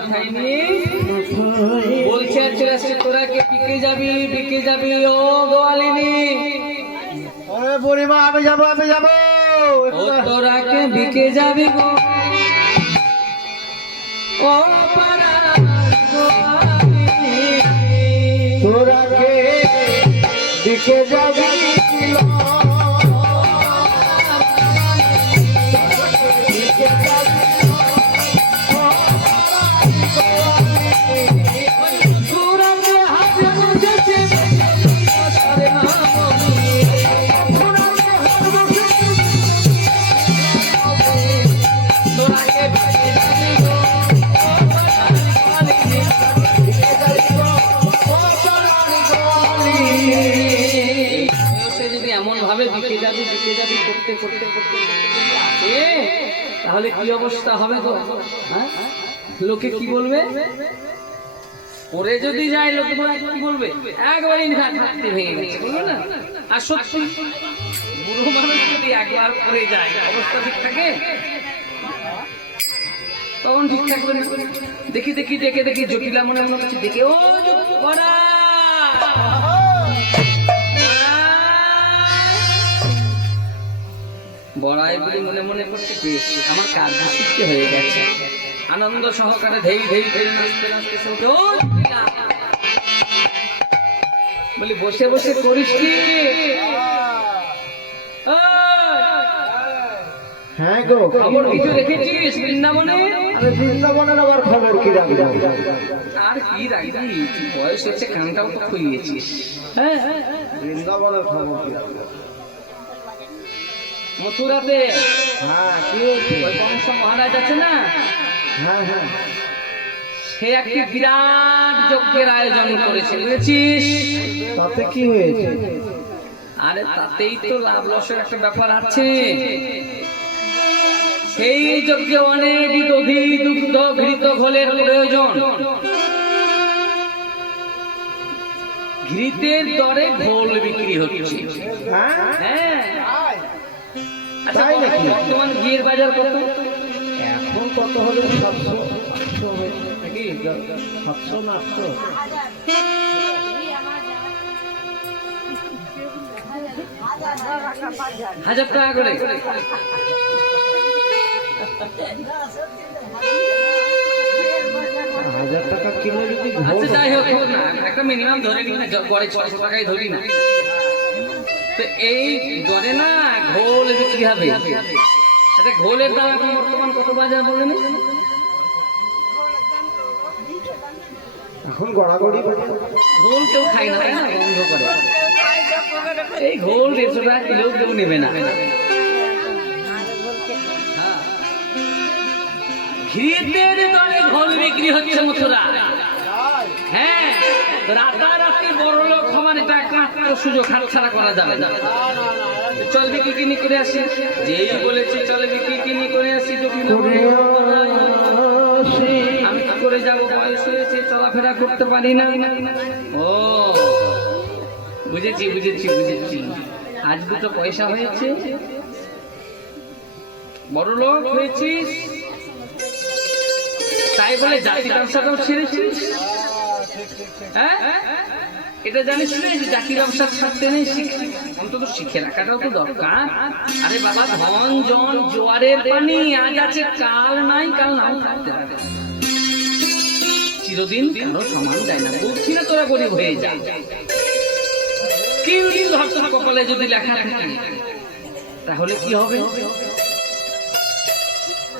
মাথায় নিয়ে বলছে আর চলে আসছে, তোরা কে বিকে যাবি ও গোয়ালিনী। ওরে বুড়িমা আমি যাবো ও তোরা কে বিকে যাবি গো ও পাড়ার গোয়ালিনী। তোরা কে দিকে যাবি করতে তাহলে কি অবস্থা হবে তো? লোকে কি বলবে? পরে যদি যায় লোকে কি বলবে? একবারই থাকতে ভেঙে গেছে বলবে না? আর সত্যি বুড়ো মানুষ যদি একবার পরে যায় অবস্থা ঠিক থাকে? তখন ঠিক থাকবে না। দেখি জটিলা মনে হচ্ছে দেখে ও বড়াই বলে মনে করছে বেশ আমার কাজ শিখতে হয়ে গেছে। আনন্দ সহকারে ধেই নাচতে বলি বসে করিস কি? হ্যাঁ গো, খবর কিছু রেখেছিস বৃন্দাবনে? আরে বৃন্দাবনের আবার খবর কি রাখবো? আর কি রাখবি, বয়স হচ্ছে, কানটাও তো খুইয়েছিস। হ্যাঁ বৃন্দাবনের খবর কি রাখবো? মথুরাতে হ্যাঁ কি ওই কংস মহারাজ আছে না, হ্যাঁ সে একটি বিরাট যজ্ঞের আয়োজন করেছে, বুঝেছিস? তাতে কি হয়েছে? আরে তাতেই তো লাভ লসের একটা ব্যাপার আছে। সেই যজ্ঞে অনেক দধি দুগ্ধ ঘৃত ঘোলের প্রয়োজন। ঘৃতের দরে ঘোল বিক্রি হচ্ছে। হ্যাঁ আচ্ছা, বর্তমান ঘিয়ের বাজার কত? এখন কত হবে? 700 নাকি 700 না 800? 1000 টাকা করে। টাকা কিলো যদি আচ্ছা যাই হোক না, একটা মিনিমাম ধরে নিই না, গড়ে 600 টাকাই ধরি না। তো এই দরে না ঘোল বিক্রি হবে। আচ্ছা ঘোলের দাম এখন বর্তমান কত বাজার বলেন? এখন গড়াগড়ি ঘোল কেউ খায় না, তাই না? বন্ধ করে এই ঘোল 150 টাকা কিলো কেউ নেবে না। ঘৃতের দরে ঘোল বিক্রি হচ্ছে মথুরা। হ্যাঁ, রাতারাতি বড় লোক হবার এটা একমাত্র সুযোগ, হাতছাড়া করা যাবে না। চল বিক্রি করে আসি। যেই বলেছি চল বিক্রি করে আসি, আমি কি করে যাবো? বয়স হয়েছে, চলাফেরা করতে পারি না। ও বুঝেছি। আজ দুটো পয়সা হয়েছে, বড় লোক হয়েছিস, তাই বলে জাতি ব্যবসাটাও ছেড়েছিস? হ্যাঁ, এটা জানিস না যে জাতি ব্যবসা ছাড়তে নেই, অন্তত শিখে রাখাটাও তো দরকার। আরে বাবা, ধন জন জোয়ারের পানি, আজ আছে কাল নাই, কাল নাও থাকতে পারে। চিরদিন কারো সমান যায় না। বলছি না তোরা গরিব হয়ে যায়, কিন্তু তোর কপালে যদি লেখা থাকে তাহলে কি হবে?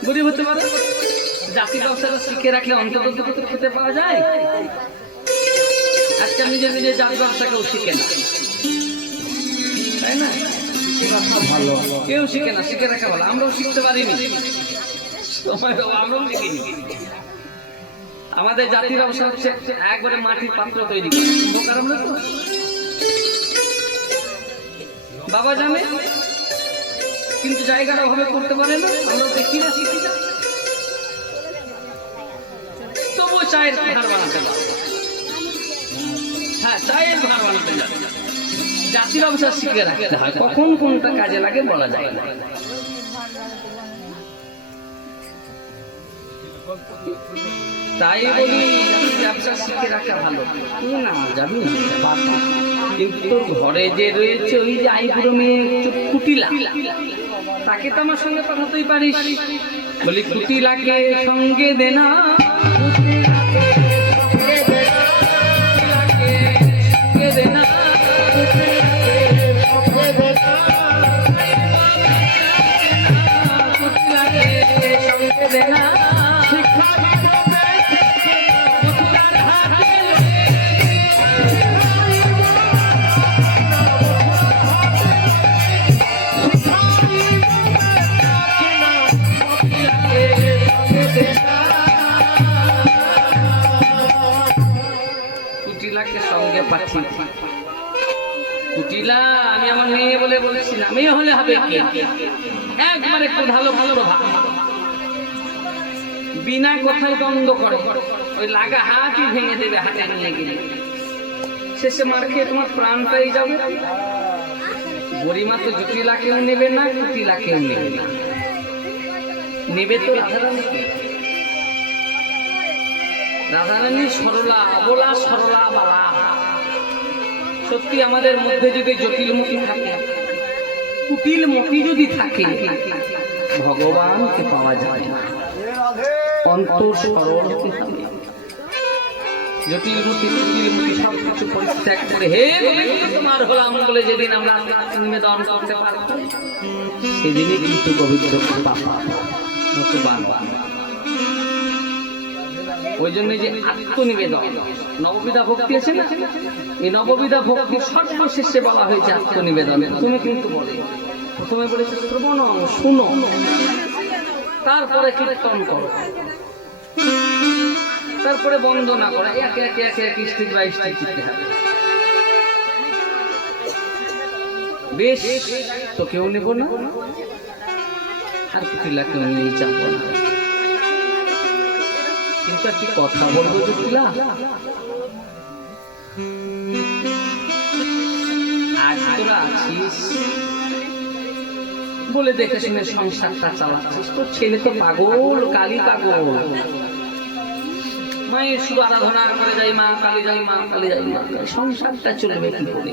গরিব হতে পারে। জাতি ব্যবসাটা শিখে রাখলে অন্তত খেতে পাওয়া যায়। আজকাল নিজে জাতি ব্যবসাকেও শিখে না, তাই না? ভালো কেউ শিখে না, শিখে রাখা ভালো। আমরাও শিখতে পারিনি, আমরাও শিখিনি। আমাদের জাতি ব্যবসা হচ্ছে একবারে মাটির পাত্র তৈরি করে। বাবা জানে, কিন্তু জায়গার অভাবে করতে পারে না। আমরা দেখি না, শিখি না, তবুও চায়ের ঘর বানাতে পারে। হ্যাঁ, চায়ের ঘর বানাতে যাবে। জাতি ব্যবসা শিখে রাখতে হয়, কখন কোনটা কাজে লাগে বলা যায় না। তাই বলি ব্যবসা শিখে রাখা ভালো। তুই না যাবি কিন্তু তোর ঘরে যে রয়েছে ওই যে আইবুড়ো মেয়ে কুটিলা, তাকে তো আমার সঙ্গে পাঠাতেই পারিস। বলি কুটিলাকে সঙ্গে দে না, কুটিলাকে সঙ্গে পাঠিয়ে। কুটিলা আমি আমার মেয়ে বলে বলেছি না, মেয়ে হলে হবে কি একবার একটু ভালো ভালো ভাব, বিনা কথায় দ্বন্দ্ব করে, ওই লাগা হাতই ভেঙে দেবে হাতে নিয়ে গেলে, শেষে মার খেয়ে তোমার প্রাণটাই যাবে। গরিমা তো জটিলাকেও নেবে না, কুটিলাকেও নেবে না, নেবে তো রাধারানী। রাধারানী সরলা, অবলা সরলা বালা। সত্যি আমাদের মধ্যে যদি জটিলমতি থাকে, কুটিলমতি যদি থাকে, ভগবানকে পাওয়া যায় না। অন্তর সরল হতে হবে। জটিলমতি কুটিলমতি সব কিছু পরিত্যাগ করে হে গোবিন্দ তোমার গোলাম বলে যেদিন আমরা নিবেদন করতে পারব, সেদিনই কিন্তু গোবিন্দ পাপা নতুবান। ওই জন্য যে আত্মনিবেদন নববিধা ভক্তি আছে না, এই নববিধা ভক্তি সর্বশেষে বলা হয়েছে আত্মনিবেদন। তুমি কিন্তু বলে প্রথমে বলেছে শ্রবণ শুনো, তারপরে কীর্তন করো, তারপরে বন্দনা করো, একে একে একে একে স্টেজ বাই স্টেজ দিতে হবে। বেশ তো কেউ নেব না, আর কুটিলা কেউ নিয়ে যাবো না, কিন্তু একটি কথা বলবো জটিলা, আজ তোরা আছিস বলে দেখে শুনে সংসারটা চালাচ্ছিস, তোর ছেলে তো পাগল, কালী পাগল, মায়ের শুধু আরাধনা করে যাই, মা কালী যাই, মা কালী যাই, সংসারটা চলবে কি করে?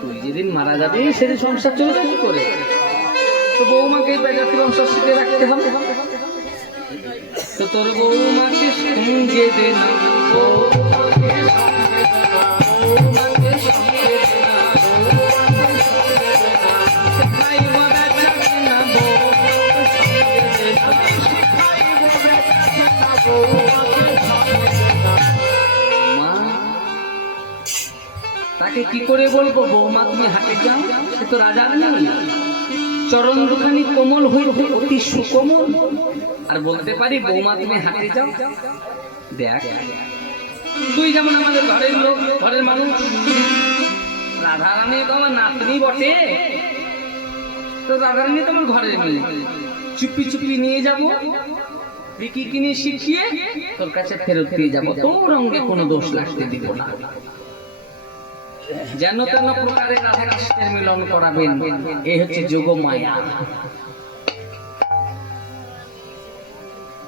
তুই যেদিন মারা যাবি সেদিন সংসার চলবে কি করে? তো বৌমাকে জাতি বংশ শিখে রাখতে হবে। তো তোর বৌমাকে সঙ্গে দে না, তাকে কি করে বলবো বৌমা তুমি হাটে যাও? সে তো রাজার নেই, চরণ দুখানি কোমল হইতে অতি সুকোমল। আর বলতে পারি বৌমা তুমি হাটে যাও? দেখ তুই যেমন আমাদের ঘরের লোক, ঘরের মানুষ, রাধারানী তো আমার নাতনি বটে, তো রাধারানী তো আমার ঘরের মেয়ে, চুপি চুপি নিয়ে যাবো, বিকি কিনে শিখিয়ে তোর কাছে ফেরত দিয়ে যাবো, তোর অঙ্গে কোনো দোষ লাগতে দিব না। যেন তেন প্রকারে রাধা কৃষ্ণের মিলন করাবেন, এই হচ্ছে যোগ মায়া।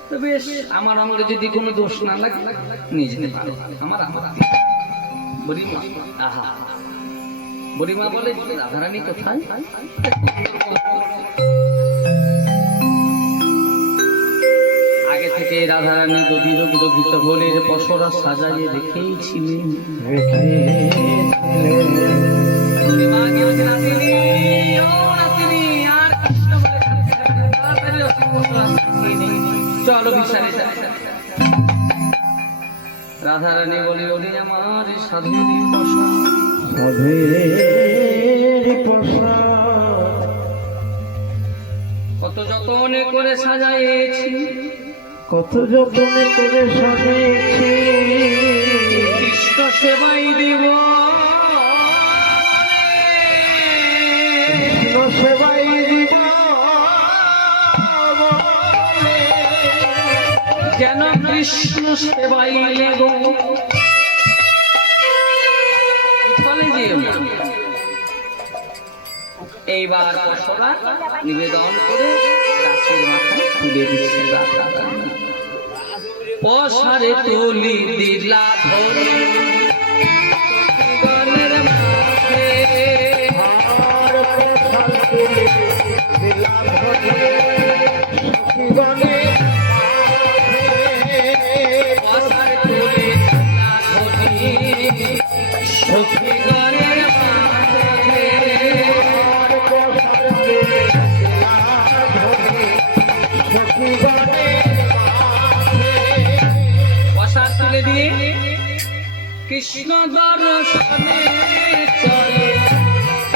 তো বেশ, আমার অঙ্গে যদি কোনো দোষ না লাগে নিয়ে যেতে পারো, আমার আমার বুড়িমা। আহা, বুড়িমা বলে রাধারানী কোথায়? আগে থেকে রাধারানী গভীর ভিতরের পশরা সাজাইয়ে রেখেছিলেন। চলো বিছানে যাই। রাধারানী বলে ওরে আমার সাধুর কত যতনে করে সাজাইছি, কত যতনে করে সাজিয়েছি, কৃষ্ণ সেবাই দিব, কৃষ্ণ সেবাই দিব, যেন কৃষ্ণ সেবাই লেগ। এইবার পশরা নিবেদন করে রাত্রির মাথায় তুলে দিচ্ছে রাধা রানী। পসারে তুলি দিলা ধরে সখীগণের মাঝে, আর প্রসাদ তুলে দিলা ধরে সখীগণের পসারে তুলি দিলা ধরে সখীগণের মাঝে, আর প্রসাদ তুলে দিলা ধরে সখীগণের পসার তুলে দিয়ে কৃষ্ণ দর্শনে চলে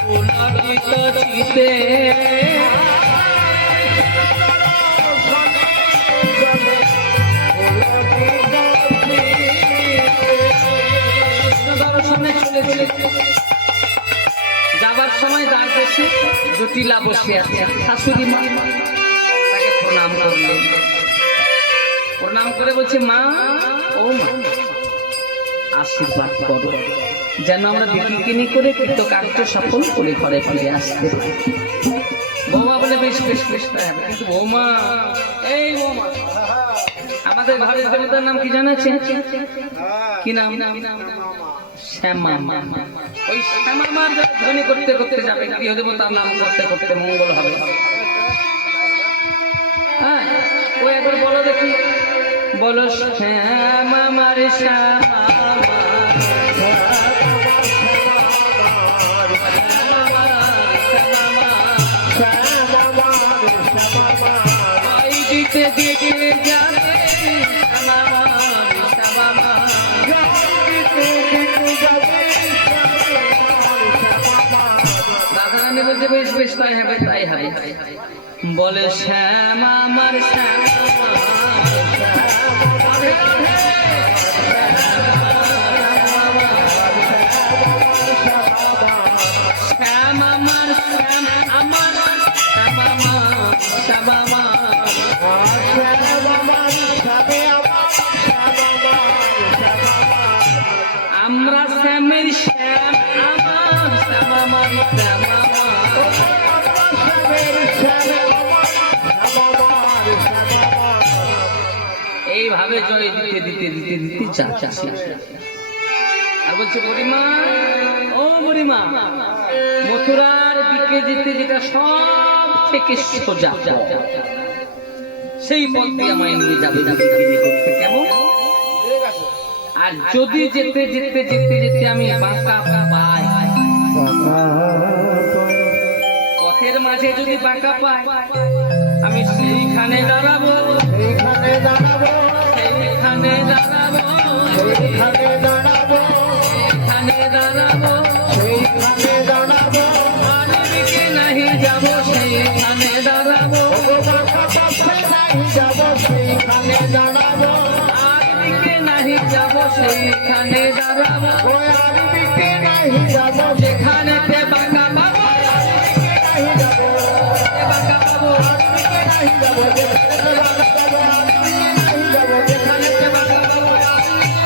পুলকিত চিতে, কৃষ্ণ দর্শনে চলেছে। যাবার সময় তার দেশে জটিলা বসে আছে, শাশুড়ি মা তাকে প্রণাম করলেন। প্রণাম করে বলছে, মা ও মা, আশীর্বাদ করো যেন আমরা বিক্রি করে কৃতকার্য সফল করে ঘরে ফিরে আসতে পারি। বৌমা বলে, বেশ বেশ বেশ তাই হবে। কিন্তু বৌমা, এই বৌমা, আমাদের ঘরের দেবতার নাম কি জানাচ্ছেন? কি নাম? শ্যামা মা। ওই শ্যামা মার ধ্বনি করতে করতে যাবে, গৃহ দেবতার নাম করতে করতে মঙ্গল হবে। হ্যাঁ, ওই একবার বলো দেখি, বলো শ্যামা মার শ্যামা দিতে দিতে যাবে রাধারানী বলছে, বেশ বেশ তাই হবে তাই হবে। বলে শ্যামা আমার শ্যামা আমরা শ্যামের শ্যাম আমার শ্যাম আমার শ্যাম এইভাবে জয় দিতে দিতে দিতে দিতে যাচ্ছে। আর বলছে, বুড়িমা ও বুড়িমা, মথুরার দিকে যেতে যেটা সব থেকে সোজা সেই পথ দিয়ে আমায় নিয়ে যাবে না বিক্রি করতে, কেমন? আর যদি যেতে যেতে যেতে যেতে আমি বাঁকা পাই, পথের মাঝে যদি বাঁকা পাই, আমি সেইখানে দাঁড়াবো, সেইখানে দাঁড়াবো, সেইখানে দাঁড়াবো, সেইখানে দাঁড়াবো, সেইখানে দাঁড়াবো, সেইখানে দাঁড়াবো, আর দিকে নাহি যাবো, সেইখানে দাঁড়াবো, যাবো সেইখানে দাঁড়াবো, আর দিকে নাহি যাবো, সেইখানে দাঁড়াবো, আর দিকে নাহি যাবো, যেখানেতে বাঁকা পাবো, নাহি যাবো, বাঁকা পাবো, নাহি যাবো, নাহি যাবো, যেখানেতে বাঁকা পাবো,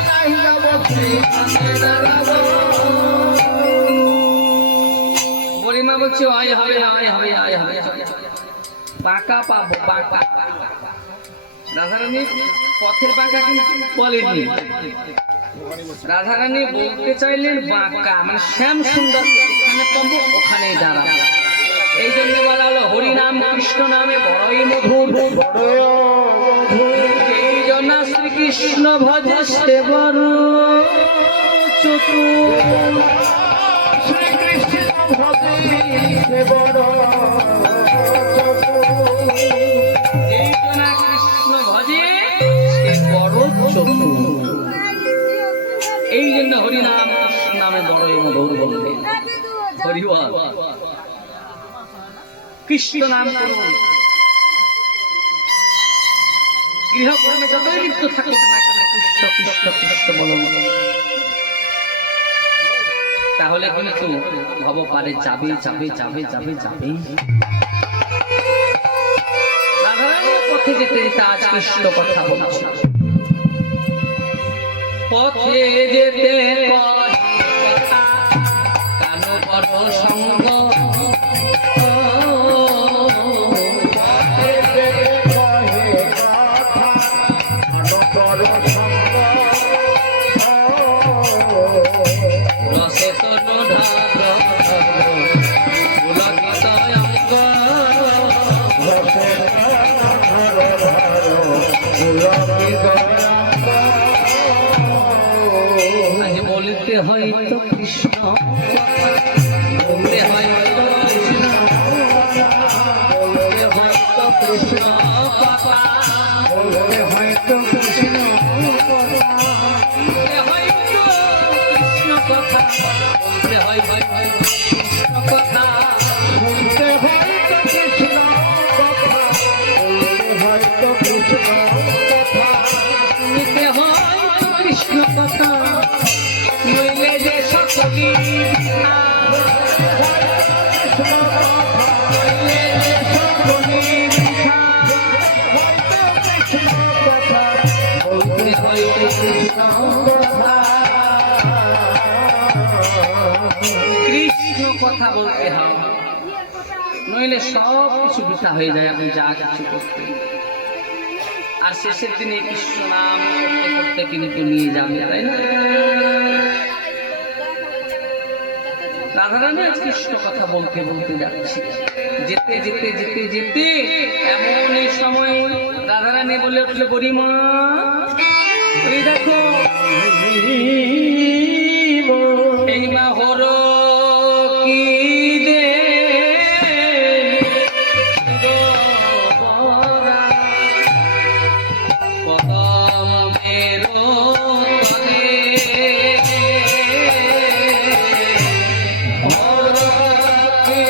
নাহি যাবো, সেইখানে দাঁড়াবো। বুড়িমা বলছে, আয় হবে আয় হবে আয় হবে, বাঁকা পাবো বাঁকা। রাধারানী পথের বাঁকা কিন্তু বলেননি, রাধারানী বলতে চাইলেন বাঁকা, মানে শ্যাম সুন্দর যেখানে পাবো ওখানেই দাঁড়াবো। এই জন্য বলা হলো হরিনাম কৃষ্ণ নামে বড়ই মধুর, এই জন্য শ্রীকৃষ্ণ ভজে বড় চতুর, শ্রীকৃষ্ণ ভবে বড় এই জন্য কৃষ্ণ ভজে সে বড় চতুর। এই জন্য হরিনাম কৃষ্ণ নামে বড়ই মধুর বললেন। হরিবল, কৃষ্ণ নাম করুন, গৃহকর্মে যতই লিপ্ত থাকুক না কেন কৃষ্ণ কৃষ্ণ কৃষ্ণ বলুন, তাহলে কিন্তু ভব পারে যাবে যাবে যাবে যাবে যাবে। রাধারানীর পথে যেতে যেতে আজ কৃষ্ণ কথা বলছে, পথে যেতে কান বড় সঙ্গ, পথে যেতে বলতে হয়তো কৃষ্ণ বলতে হয়তো কৃষ্ণ বলতে হয়তো কৃষ্ণ কথা বলতে হয়তো কৃষ্ণ বলতে হয়তো কৃষ্ণ কথা বলতে হয়তো কৃষ্ণ কথা বলতে হয়তো কৃষ্ণ কথা বলতে হয়তো কৃষ্ণ কথা শুনতে হয়তো কৃষ্ণ কথা নইলে যে সকলি বৃথা। নইলে যে সকলি বৃথা। বলতে হয়তো কৃষ্ণ কথা কৃষ্ণ কথা বলতে হবে নইলে সব কিছু বৃথা হয়ে যায় আপনি যা কিছু করতে আর শেষের দিনে কৃষ্ণ নাম করতে করতে কিন্তু নিয়ে যাবে তাই না রাধারানী আজ কৃষ্ণ কথা বলতে বলতে যাচ্ছে যেতে যেতে যেতে যেতে এমন এই সময় রাধারানী বলে উঠলে বড়িমা ওই দেখো এই মা হর কি দে কদম বেরো তলে হর কি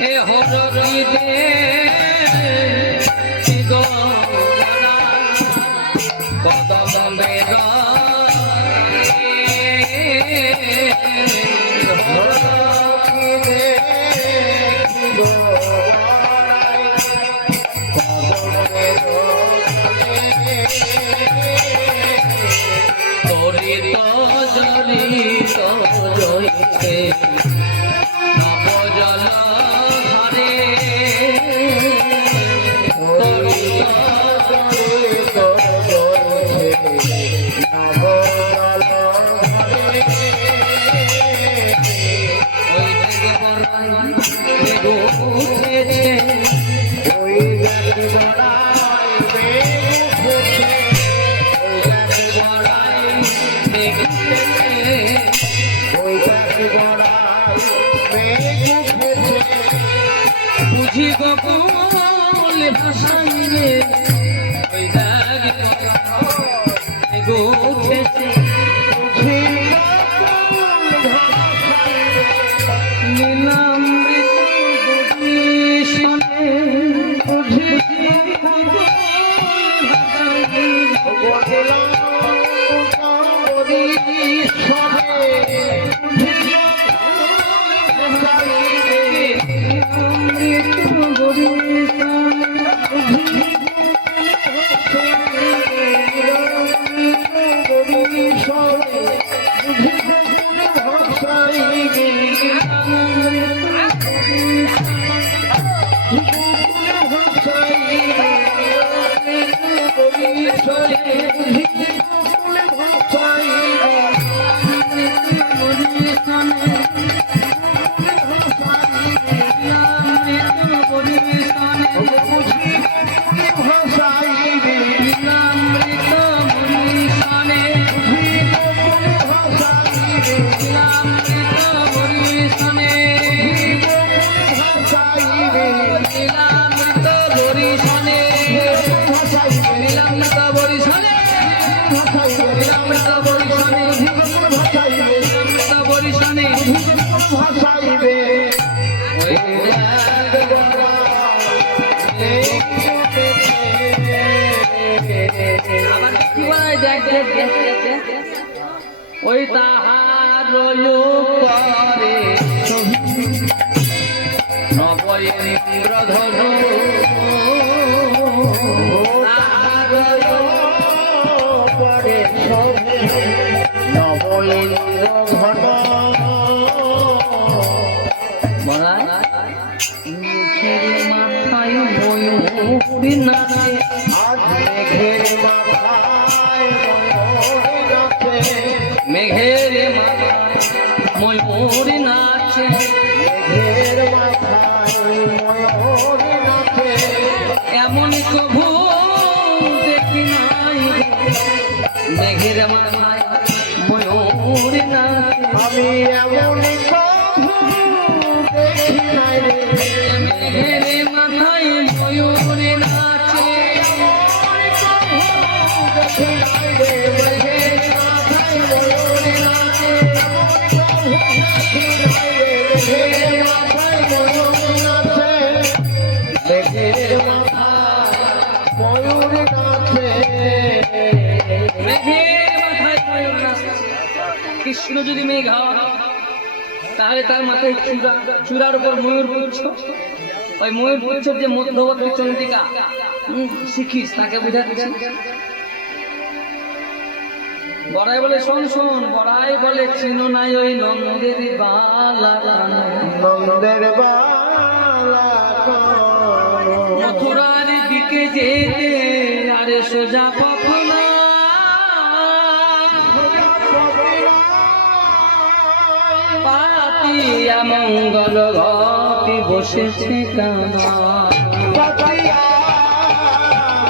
এ হর কি দে গনা কদম বেরো হর কি দে তোরে তো জলি তো জইছে নব জল ধারে তোরে তো ওই থেকে বড়াই বেগো উঠেছে বড়াই বেগো বুঝি গোপল ভাষাইলে ওই দাগে বেগো উঠেছে নীলামৃত শোনে ওই তাহার পরে নবয়েন্দ্র ধনু তাহার পরে নবয়েন্দ্র ঘন মুখের মাথায় ময়ূরী নাচে আজ মেঘের মাথায় ময়ূরী নাচে মেঘের মাথায় ময়ূর নাচে মেঘের মাথায় ময়ূর নাচে এমন কভু দেখি নাই মেঘের মাথায় ময়ূর নাচে আমি এমন কভু দেখি নাই রে মেঘের মাথায় ময়ূর নাচে দেখি নাই রে মেঘের মাথায় ময়ূর নাচে মেঘের মাথায় ময়ূর নাচে মেঘের মাথায় ময়ূর নাচে মেঘের মাথায় ময়ূর নাচে কৃষ্ণ যদি মেঘ হওয়া তাহলে তার মাথায় চূড়া চূড়ার উপর ময়ূর পুচ্ছ ওই ময়ূর পুচ্ছর যে মধ্যবর্তী চন্দ্রিকা শিখিস তাকে বুঝাচ্ছি বড়াই বলে শোন শোন বড়াই বলে চিনো নাই ওই নন্দের বালা কানো নন্দের বালা কানো মথুরার দিকে যেতে আরে সোজা পথ না পাতিয়া মঙ্গল ঘটি বসেছে কানা পাতিয়া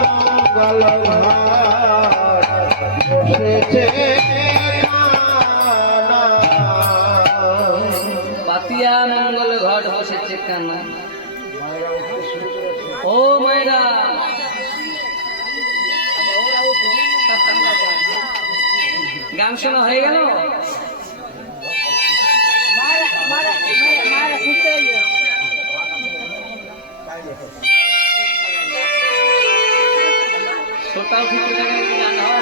মঙ্গল ঘাট বসেছে কানা। পাতিয়া মঙ্গল ঘট বসেছে কানা ও মায়েরা গান শোনা হয়ে গেল শ্রোতাও ঠিক গান হওয়া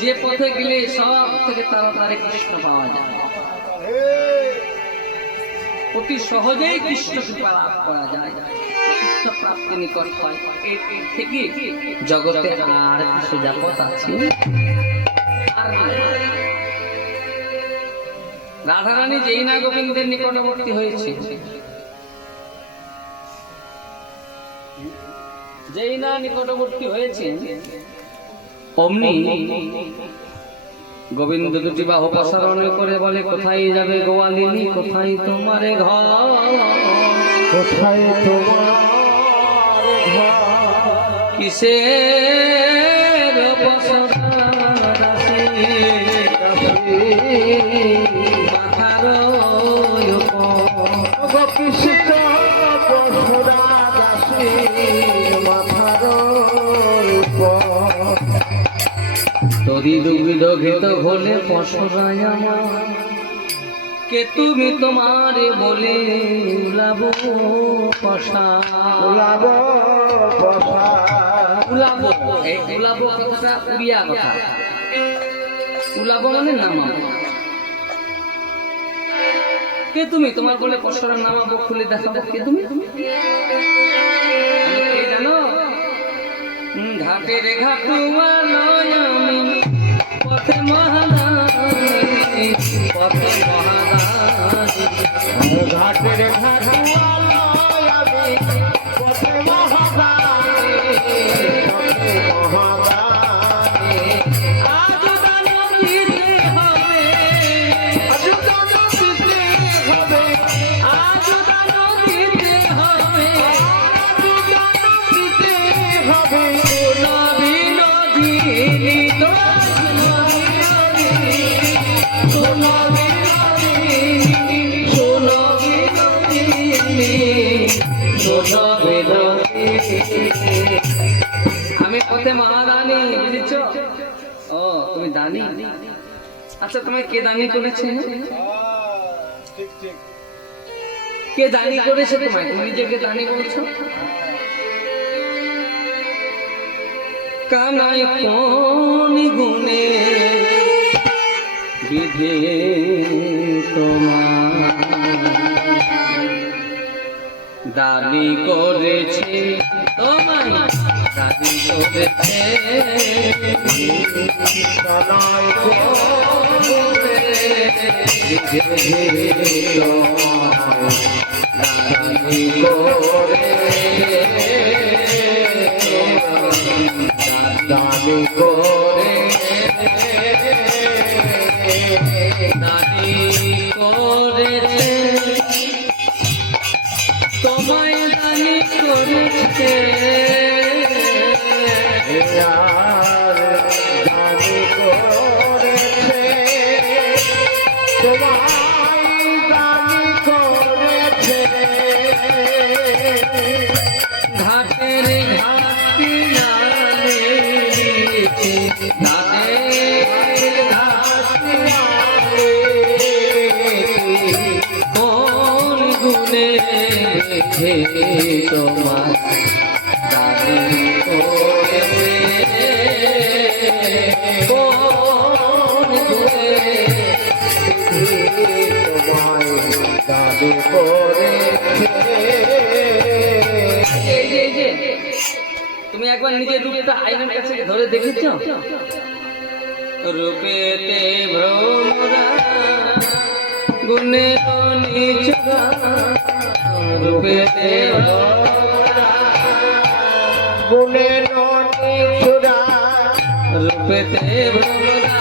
যে পথে গেলে সব থেকে তাড়াতাড়ি কৃষ্ণ পাওয়া যায় অতি সহজেই কৃষ্ণকে লাভ করা যায় কৃষ্ণ প্রাপ্তি নিকট হয় এর থেকে জগতে আর কিছু জগৎ আছে আর নাই। রাধারানী যেই না গোবিন্দের নিকটবর্তী হয়েছে যেই না নিকটবর্তী হয়েছে অমনি গোবিন্দ দুটি বাহু প্রসারণ করে বলে কোথায় যাবে গোয়ালিনী কোথায় তোমার ঘর কোথায় তোমার ঘর কিসের মাথার কৃষ্ণ বসুরা দাসী মাথার উপর তরি দুগ্ধ ঘিত হলে পশরায় আমার কে তুমি তোমারে বলে উলাবো পশা উলাবো পশা উলাবো এই উলাবো কথাটা উড়িয়া কথা উলাবো মানে নামাবো কে তুমি তোমার বলে পশরা নামাবো খুলে দেখাবো কে তুমি আমি কে জানো ঘাটের ঘাটুয়ালো আমি পথে মহাদানি পথে মহাদানি ঘাটের ঘাটুয়ালা আমি পথে মহাদানি পথে মহাদানি আজ দানো দিতে হবে আজ দানো দিতে হবে আজ দানো দিতে হবে আজ দানো দিতে হবে বিনোদিনী তো শোনো বিনোদিনী শোনো বিনোদিনী শোনো বিনোদিনী আমি পথে মহাদানি বুঝেছ ও তুমি দানি আচ্ছা তোমায় কে দানি করেছে ঠিক ঠিক কে দানি করেছে তোমায় তুমি নিজেকে দানি বলছো কানাই কোন গুণে বিধে তোমার দানি করেছে তোমায় দানি করেছে কানাই করে দানি করে দানি করে দানি করেছে তোমায় দানি করেছে আর দানি করেছে তোমায় দানি করেছে ঘাটের ঘাটি নালে ঘাটের ঘাটি কোন গুণে তোমার দানি করেছে কোন গুণে তোমায় দানি করেছে এই যে তুমি একবার নিজের রূপটা আয়নার কাছে ধরে দেখেছ রূপেতে ভ্রমরা গুণে নিচরা রূপেতে ভ্রমরা গুণে নিচুরা রূপেতে ভ্রমরা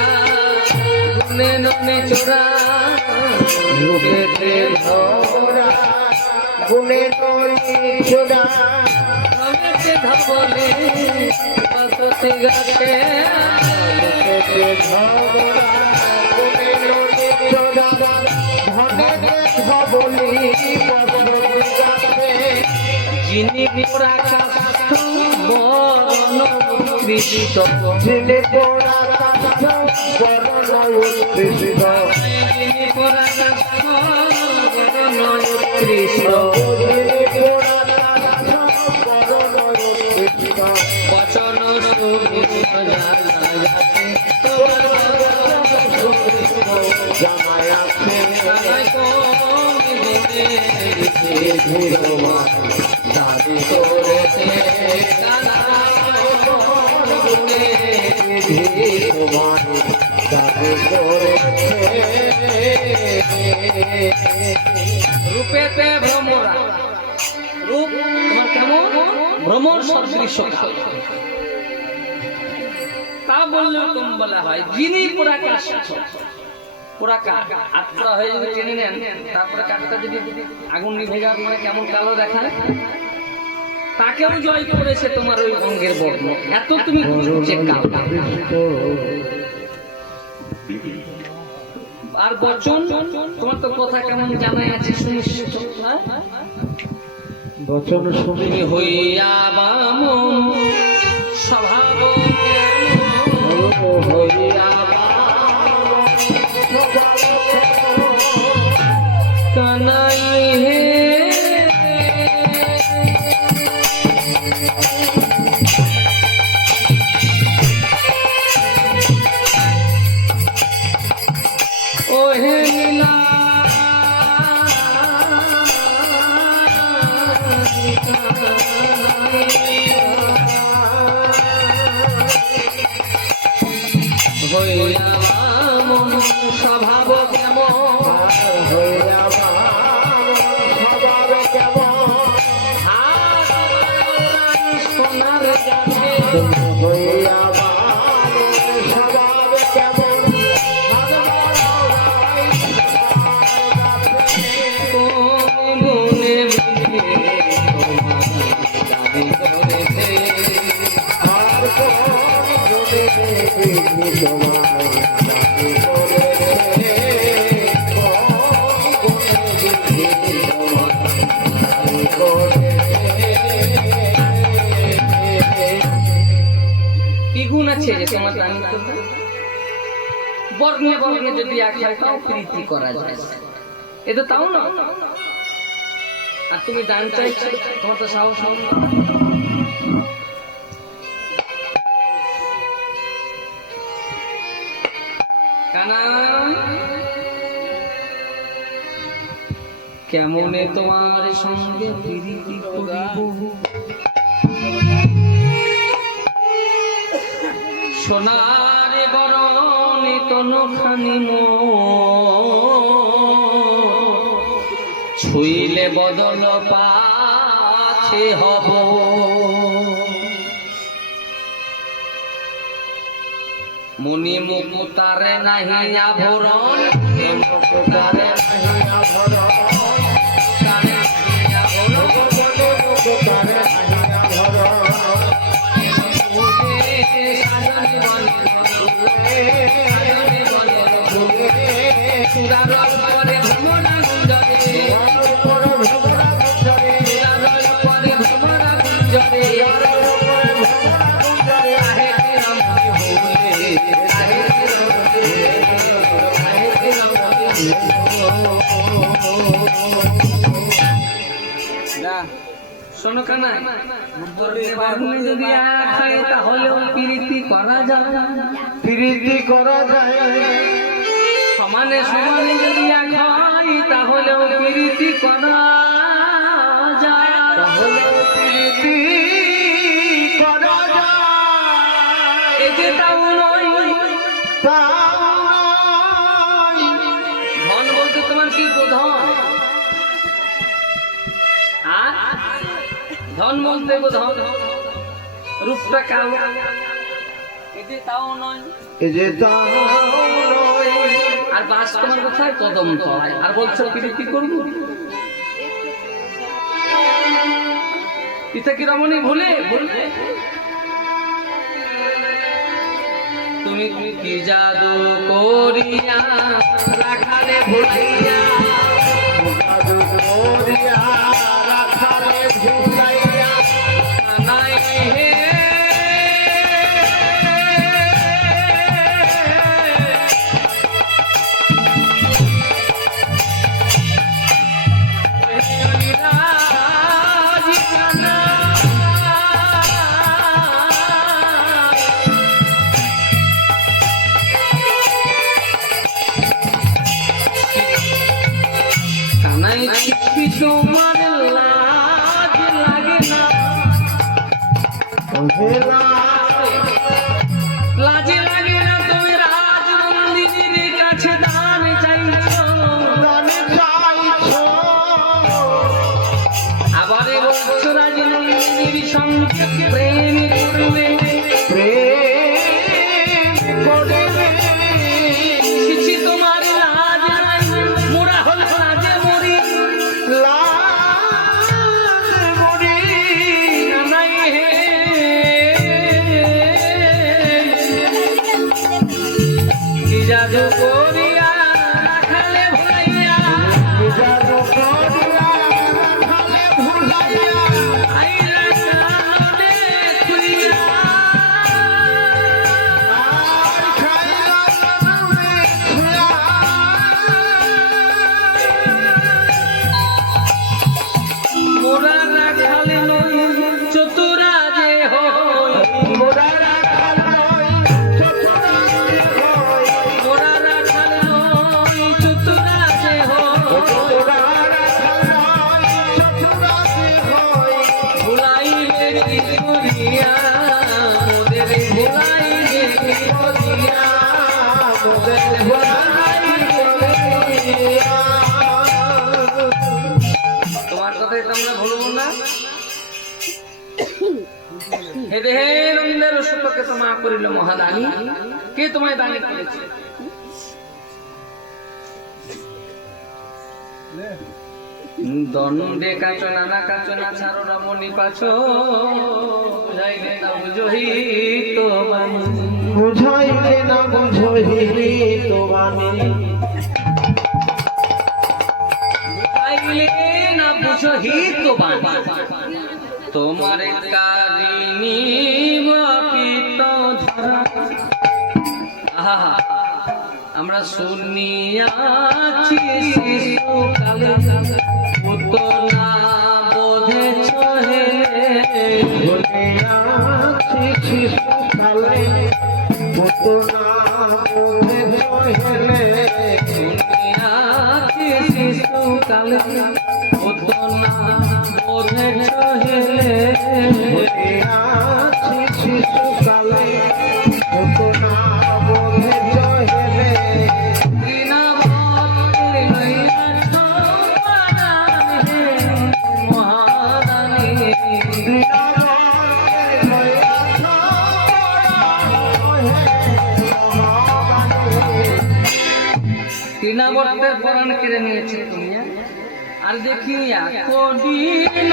গুণে নিচরা রূপেতে ভ্রমরা গুণে নিচুরা রূপেতে ধবলে বসতি গাছে যিনি পুরাকাশ বরণ কৃষ্ণ যিনি পুরাকাশ বরণ কৃষ্ণ বচন রূপেতে ভ্রমরা রূপ তোমার কেমন ভ্রমর সদৃশ তা বললেও কম বলা হয় যিনি পুরাকাশ পুরাকাশ আত্মা হয়ে যদি টেনে নেন তারপরে কাঠটা যদি আগুন নিভে যাওয়ার পরে কেমন কালো দেখায় তাকেও জয় করেছে তোমার ওই অঙ্গের বর্ণ এত তুমি যে কালো আর বচন তোমার তো কথা কেমন জানাই আছে সুনিশ্চিত বচন শুনি তুমি হইয়া বামন স্বভাব হইয়া কানাই হে ও হে লীলা হইয়া মন স্বভাব কেমন হইয়া সবার কেমন সোনার গাছে হইয়া সবার কেমন কোন গুণে বুঝে তোমার দাবি করেছে আর কোন গুণে তোমায় দাবি করেছে কোন গুণে তোমায় দাবি করেছে কি গুণ আছে যে তোমার দাবি করবে বর্ণে বর্ণে যদি এক হয় তাও প্রীতি করা যায় এ তো তাও না আর তুমি দান চাইছো তোমার তো সাহস হবে না কানা কেমনে তোমার সঙ্গে প্রীতি করিব সোনার বরণে তনখানি ছুইলে বদল পাছে হব মুনি মুকুতারে নাহি আভরণ মুকুতারে নাহি আভরণ তারে নাহি আভরণ মুকুতারে নাহি আভরণ সাজনি বনে সাজনি বনে সুরার পরে ভ্রমরা গুঞ্জরে সুরার পরে ভ্রমরা গুঞ্জরে শোনো কানা যদি তাহলেও প্রীতি করা যায় প্রীতি করা যায় সমানে সমানে যদি খাই তাহলেও প্রীতি করা যায় তাহলে প্রীতি করা যায় এই যে তাও নয় ধন বলতে তোমার কি বোধন ধন বলতে বোধন রূপটা কালো এই যে তাও নয় এই যে তাও নয় আর বাস তোমার কোথায় কদম তলায় আর বলছো প্রীতি করবো পিতা কি রমণী ভুলে ভুলবে তুমি কি জাদু করিয়া রাখালে ভুলাইয়া জাদু করিয়া রাখালে ভুলাইয়া নাই হে কানাই কি তোমার লাজ লাগে না লাজে লাগে না তুমি রাজনন্দিনীর কাছে দান চাইছো আবার বলছো রাজনন্দিনীর সঙ্গে প্রেম করবে কিছু তোমার লাজ নাই মোরা হল লাজে মরি নাই হে কি জাদু করিয়া রাখালে ভুলাইয়া আইলা কানে খুলিয়া মোরা রাখালে নই চতুরা যে হই মোরা রাখালে নই চতুরা যে হই ভুলাইলে কি করিয়া মোদের ভুলাইলে কি করিয়া মোদের ভুলাইলে তোমার কথাই তোমরা ভুলবো না হে দেহে নন্দের সুতকে তোমা করিল মহাদানী কে তোমায় দানি করেছে দণ্ডে কাচ নানা কাচ না ছাড়ো রমণী পাছ যাইলে না বুঝহি তোমার বুঝাইলে না বুঝহি তোমানে পাইলে না বুঝহি তোমার তোমার কারিনী বকিত ধরা আহা আমরা শুনিয়াছি শিশুকালে পুত না বোধেছ হে শুনিয়াছি শিশুকালে পুত না বোধেছ হেলে শুনিয়াছি শিশুকালে পুত না বোধেছ হেলে শুনিয়াছি শিশুকালে পুত লীলাবর্তের পরাণ কেড়ে নিয়েছে তুমি। আর দেখি এতদিন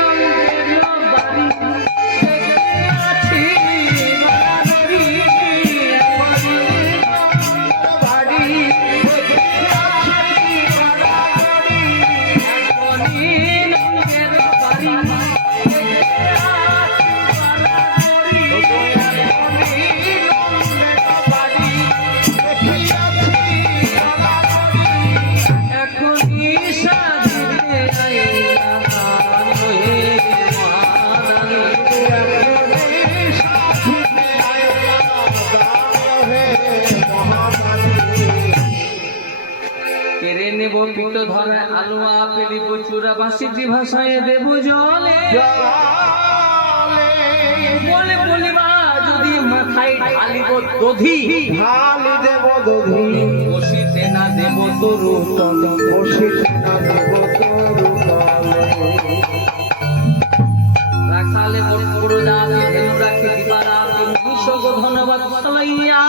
কেড়ে নেব পিত ধরে আলুয়া পেলি প্রচুরা বাসি ভাষায় দেব জলে বলে বলিবা যদি মাথায় ঢালিব দধি ঢালি দেব দধি বসিতে না দেব তরু তলে বসিতে না দেব তরু তলে রাখালে বড় জাতি ধেনু রাখে দিবারাতি মহিষগ ধন্যবাদ সালাইয়া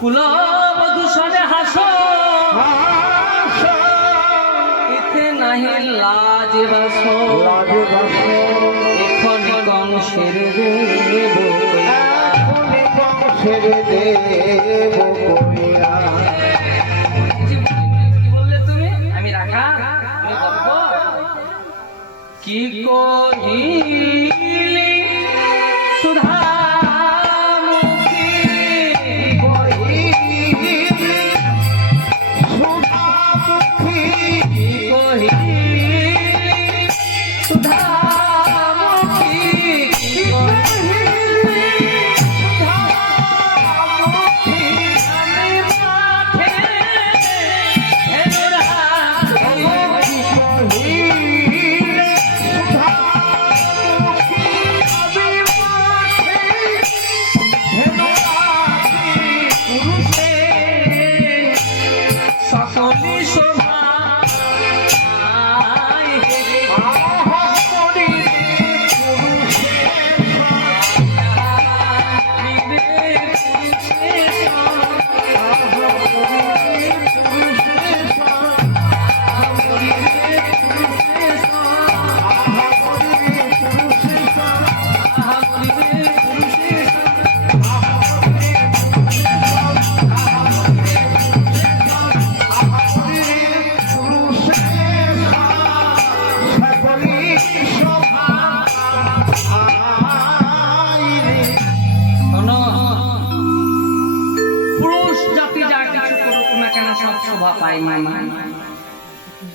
কুলবধূ সনে হাসো ইতে নাহি লাজ বাসো লাজে বাসো এখনি কংসের দেব এখনি কংসের দেব কইরা। কি বললে তুমি? আমি রাখা তুমি বলবো কি কহিলি সুধা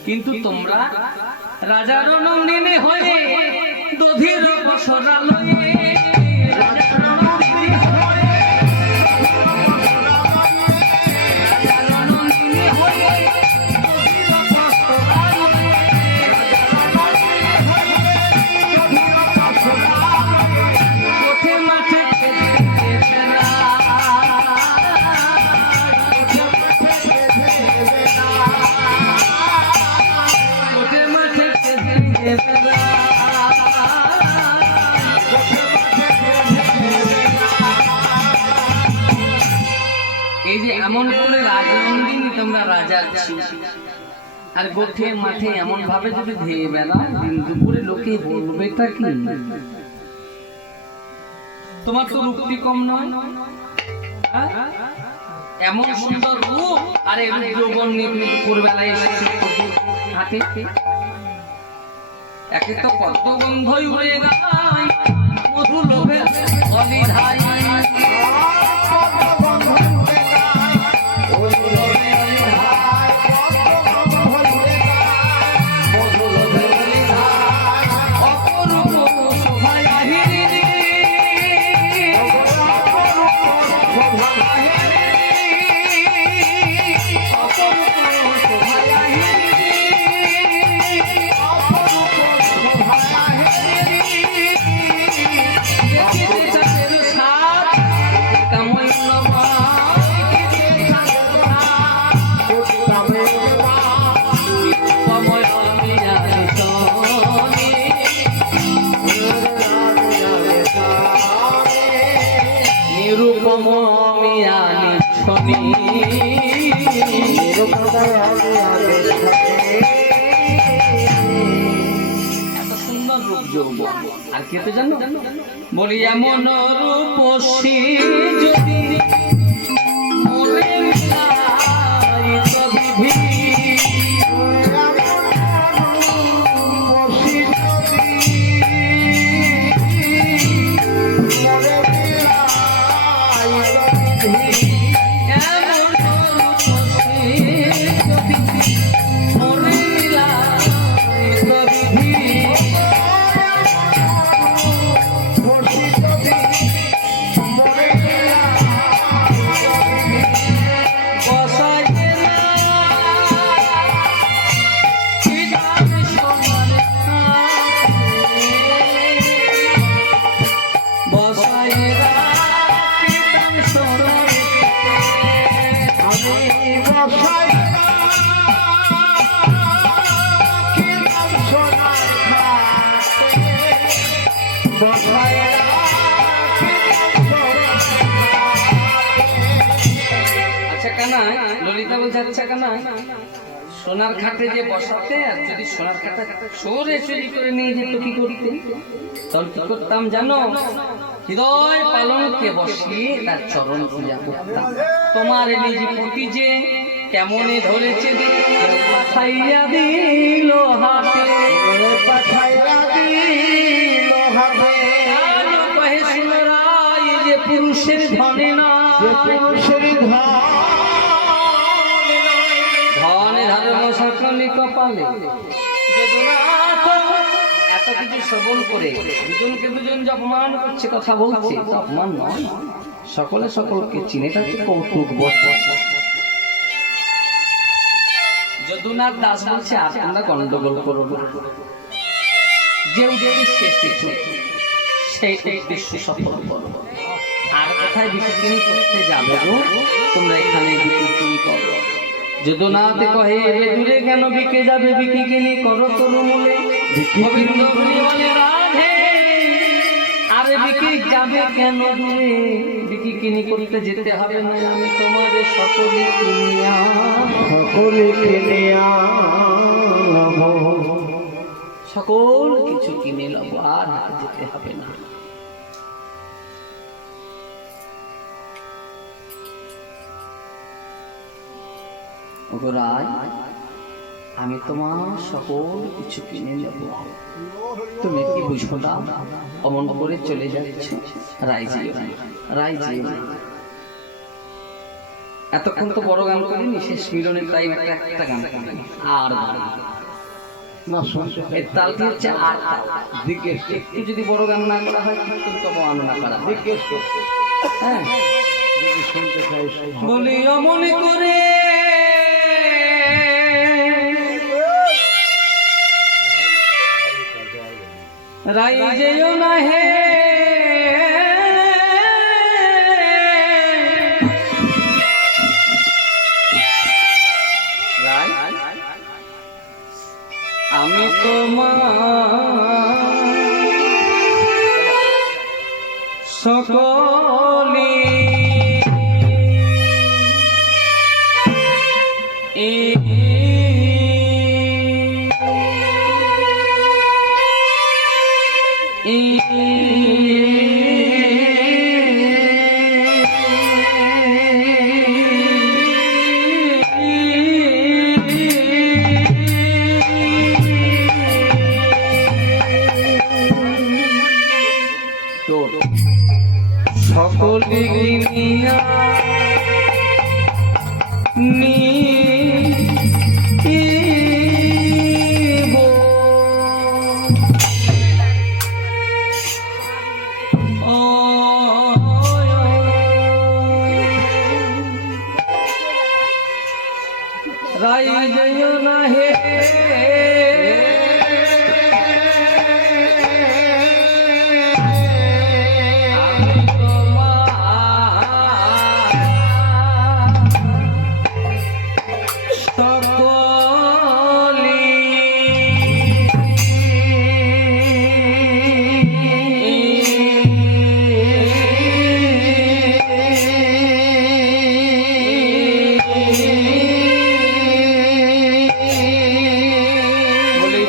কিন্তু তোমরা রাজার নন্দিনী হয়ে দধির বসরা লয়ে এই যে এমন করে রাজনন্দিনী তোমরা রাজা আর গোঠে মাঠে এমন ভাবে যদি ধেয়ে বেড়াও দিন দুপুরে লোকে বলবেটা কি? তোমার তো রূপটি কম নয়, এমন সুন্দর রূপ আর এই যৌবন নিয়ে দুপুর বেলায় এসেছে হাতে একে তো কত গন্ধই হয়ে গায় মধু লোভে অলিধাই নিরূপম আমি আনি এত সুন্দর রূপ যৌবন আর কে তো জানো বলি এমন রূপসী যদি মরে মিলাই প্রবিধি ললিতা বলছে আচ্ছা কেনা সোনার খাটে যে বসাতে আর যদি সোনার খাটে সরে চুরি করে নিয়ে যেত কি করতে তখন কি করতাম জানো হৃদয় পালনকে বসিয়ে তার চরণ পূজা করতাম তোমার নিজে প্রতি যে কেমনে ধরেছে পাঠাইয়া দিল হাতে পাঠাইয়া দিল হাতে কহে সুনরাই যে পুরুষের ধনে না পুরুষের কপালে এত কিছু শ্রবণ করে দুজনকে দুজন যে অপমান করছে কথা বলছে অপমান নয় সকলে সকলকে চিনে থাকে কৌতুক যদুনাথ দাস বলছে আর তোমরা গন্ডগোল করো যে উদ্দেশ্যে এসেছো সেই উদ্দেশ্য সফল করো আর কোথায় বিক্রি করতে যাবে গো তোমরা এখানে বিক্রি করো যদুনাথ কহে দূরে কেন বিকে যাবে বিকি কিনি করো তরু মূলে গোবিন্দ বলে রাধে আরে বিকি যাবে কেন দূরে বিকি কিনি করতে যেতে হবে না আমি তোমাদের সকলে কিনিয়া সকল কিছু কিনে লব আর যেতে হবে না রায় আমি তোমার সকল কিছু কিনে নেব তুমি কি বুঝবো না অমন করে চলে যাচ্ছ রায় এতক্ষণ তো বড় গান করিনি শেষ মিলনের টাইম একটা গান করি আর না এর তালটি হচ্ছে আর দিকে একটু যদি বড় গান না করা হয় কিন্তু তবে আনন্দ করা হ্যাঁ বলি অমন করে রাই যেও না হে আমি তোমার সকলি সকলে কিনিয়া নিব রাই যেও না হে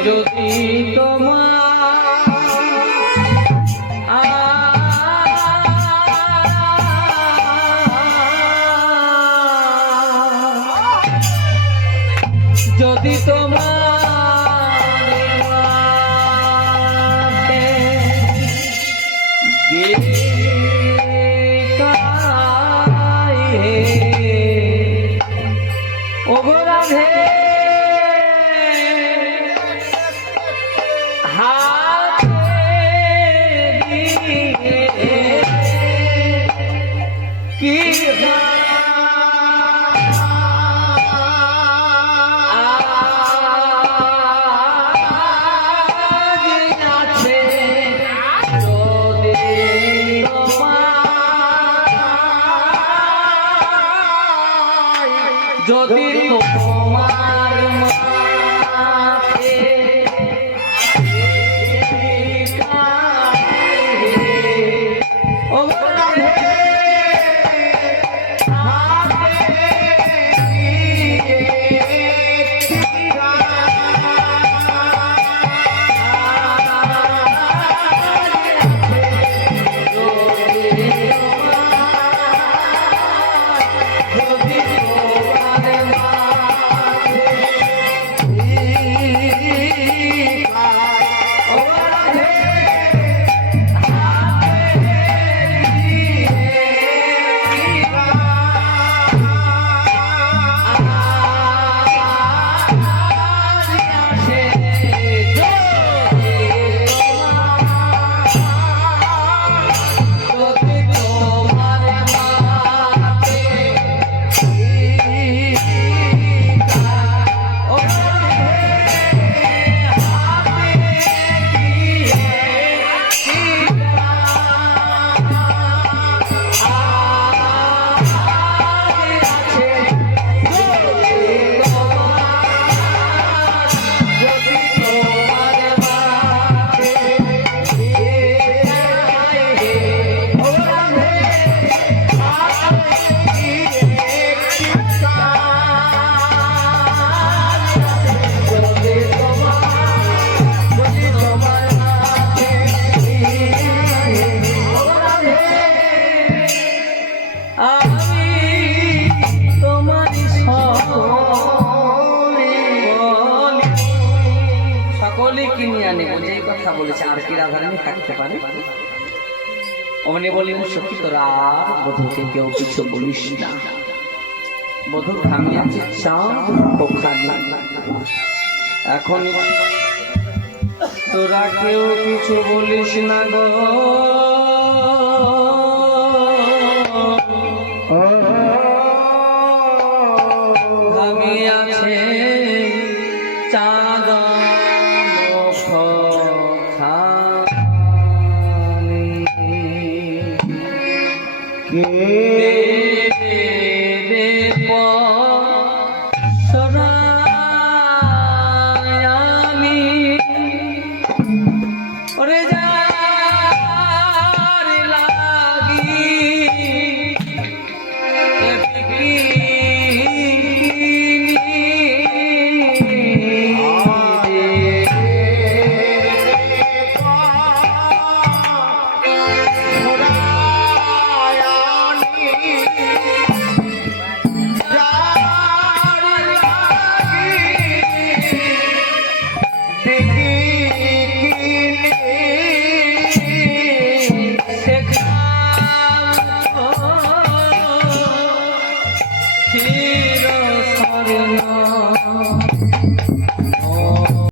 যদি তোমার যদি তোমার মাঝে বিকায় ওগো রাধে হাতে দিয়ে কি যদি তোমার মাঝে ও রাধে হাতে সকলেই কিনিয়ে আনে বলে এই কথা বলেছে আর কি রাধারানী থাকতে পারে অমনি বললেন সখী তোরা আর বধূকে কেউ কিছু বলিস না বধূ থামিয়াছে এখন তোরা কেউ কিছু বলিস না গো থামিয়াছে চাঁদ কে